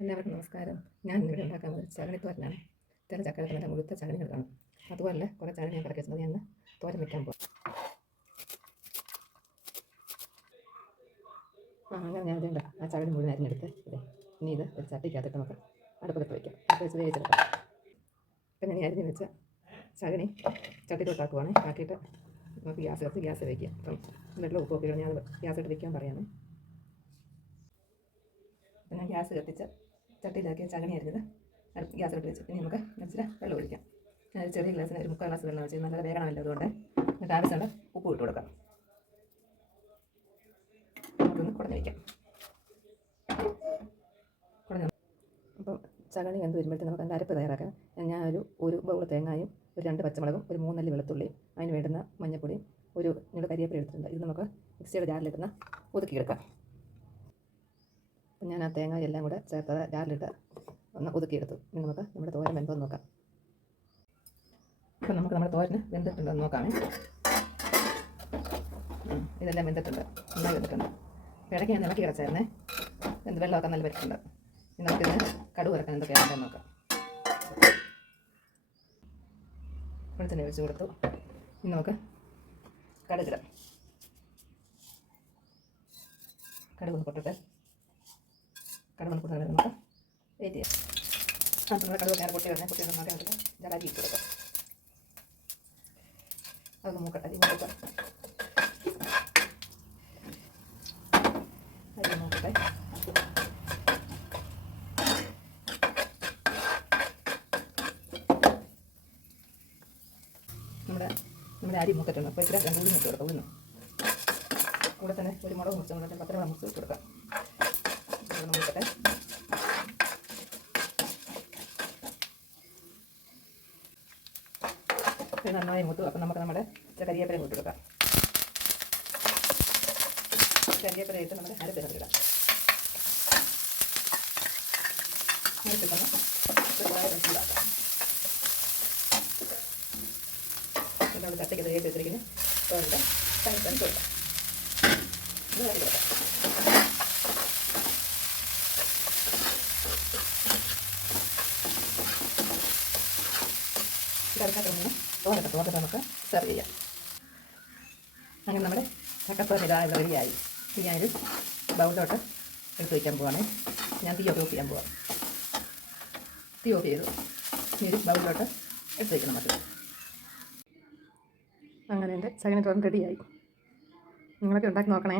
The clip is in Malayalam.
എല്ലാവർക്കും നമസ്കാരം. ഞാൻ ഇന്നിവിടെ ഉണ്ടാക്കുന്നത് ചകണിത്തോരനാണ്. ചില ചക്കരത്തിൽ നല്ല മുഴുത്ത ചകണികൾ കാണും. അതുപോലെ കുറേ ചകണി ഞാൻ കിടക്കി വെച്ചത് ഞാൻ തോരൻ വയ്ക്കാൻ പോകും. അങ്ങനെ ഞാൻ ഇതുണ്ട് ആ ചകണി മുഴുവൻ അരിഞ്ഞെടുത്ത് ഇനി ഇത് ഒരു ചട്ടിക്കകത്തിട്ട് നമുക്ക് അടുപ്പത്ത് വയ്ക്കാം. അടുപ്പ് വെച്ച് വേവിച്ചെടുക്കാം. ഇപ്പം ഞാൻ അരിഞ്ഞ് വെച്ച ചകണി ചട്ടിയിലോട്ടാക്കുവാണ്. ആക്കിയിട്ട് നമുക്ക് ഗ്യാസ് വയ്ക്കാം. അപ്പം വെള്ളം ഉപ്പൊക്കെ ഞാൻ ഗ്യാസിട്ട് വയ്ക്കാൻ പറയാമേ. അപ്പം ഞാൻ ഗ്യാസ് കത്തിച്ച് ചട്ടിയിലാക്കി ചകണി അരിഞ്ഞത് ഗ്യാസിലോട്ട് വെച്ച് ഇനി നമുക്ക് ഇച്ചിരി വെള്ളം ഒഴിക്കാം. ഞാൻ ചെറിയ ഗ്ലാസ്സിന് ഒരു 3/4 ഗ്ലാസ് വെള്ളം ഒഴിച്ച് നല്ല വേഗണമല്ലോ. അതുകൊണ്ട് എന്നിട്ട് ആവശ്യമുണ്ട് ഉപ്പ് ഇട്ട് കൊടുക്കാം. നമുക്കൊന്ന് കുടഞ്ഞ് വയ്ക്കാം. അപ്പം ചകണി വെന്ത് വരുമ്പോഴത്തേക്ക് നമുക്ക് അതിൻ്റെ അരപ്പ് തയ്യാറാക്കാം. ഞാൻ ഒരു ബൗൾ തേങ്ങായും ഒരു 2 പച്ചമുളകും ഒരു 3 അല്ലി വെളുത്തുള്ളിയും അതിന് വേണ്ടുന്ന മഞ്ഞൾപ്പൊടിയും ഒരു കരിവേപ്പില എടുത്തിട്ടുണ്ട്. ഇത് നമുക്ക് മിക്സിയുടെ ജാറിലിട്ടുന്ന ഒതുക്കിയെടുക്കാം. അപ്പം ഞാൻ ആ തേങ്ങ എല്ലാം കൂടെ ചേർത്ത് ജാറിലിട്ട് ഒന്ന് ഒതുക്കിയെടുത്തു. ഇനി നമുക്ക് നമ്മുടെ തോരൻ വെന്തോന്ന് നോക്കാം. ഇപ്പം നമുക്ക് നമ്മുടെ തോരന് വെന്തിട്ടുണ്ടോ എന്ന് നോക്കാമേ. ഇതെല്ലാം വെന്തിട്ടുണ്ട്, നന്നായി വെന്തിട്ടുണ്ട്. ഇടയ്ക്ക് ഞാൻ ഇളക്കി കിടച്ചായിരുന്നേ. വെള്ളമൊക്കെ നല്ല വരിട്ടുണ്ട്. ഇനി നമുക്കിതിന് കടുക് ഇറക്കാൻ എന്തൊക്കെയാണെന്ന് നോക്കാം. വെളിച്ചെണ്ണ ഒഴിച്ച് കൊടുത്തു. ഇനി നമുക്ക് കടുകിടാം. കടുകൊന്ന് പൊട്ടട്ടെ. കടുകൊന്ന് പൊട്ടുന്നത് നമുക്ക് വെയിറ്റ് ചെയ്യാം. നമ്മുടെ കടുക് നേരെ പൊട്ടി വരണേ. പൊട്ടി വന്നാൽ നമുക്ക് ജലാക്കി ഇട്ട് കൊടുക്കാം. അതൊന്ന് മൂക്കട്ടെ. അരി മൂക്കട്ടെ. നമ്മുടെ അരി മൂക്കറ്റുണ്ട്. അപ്പോൾ ഇച്ചിരി 2 ഉഴുന്ന് ഇട്ട് കൊടുക്കാം. ഉഴുന്ന് കൂടെ തന്നെ ഒരു മുളക് മുറിച്ച് നമുക്ക് 10 മുളക് മുറിച്ച് ഇട്ട് കൊടുക്കാം. മൂക്കട്ടെ. ഇത് നന്നായി മൂത്തു. അപ്പം നമുക്ക് നമ്മുടെ കരിവേപ്പില ഇട്ട് കൊടുക്കാം. കരിവേപ്പില ഇട്ട് നമുക്ക് അരപ്പിടാം. അരപ്പിട്ടൊന്ന് ചൂടാക്കാം. നമ്മൾ ചട്ടയ്ക്ക് തേച്ച് വെച്ചിരിക്കുന്ന തോരൻ്റെ തനിത്തന്നെ കൊടുക്കാം. ഇത് കറി കൊടുക്കാം. ഇതരക്കാട്ടൊന്ന് തോന്നിട്ട് നമുക്ക് സെർവ് ചെയ്യാം. അങ്ങനെ നമ്മുടെ ചക്കത്തോരൻ ഇതാ ഇവിടെ റെഡിയായി. ഞാനൊരു ബൗളിലോട്ട് എടുത്ത് വയ്ക്കാൻ പോവാണ്. ഞാൻ തീ ഓഫ് ചെയ്യാൻ പോവാം. തീ ഓഫ് ചെയ്തു. ഇനി ഒരു ബൗളിലോട്ട് എടുത്ത് വയ്ക്കണം. നമുക്ക് അങ്ങനെ എൻ്റെ ചകണി തോരൻ റെഡിയായി. നിങ്ങളൊക്കെ ഉണ്ടാക്കി നോക്കണേ.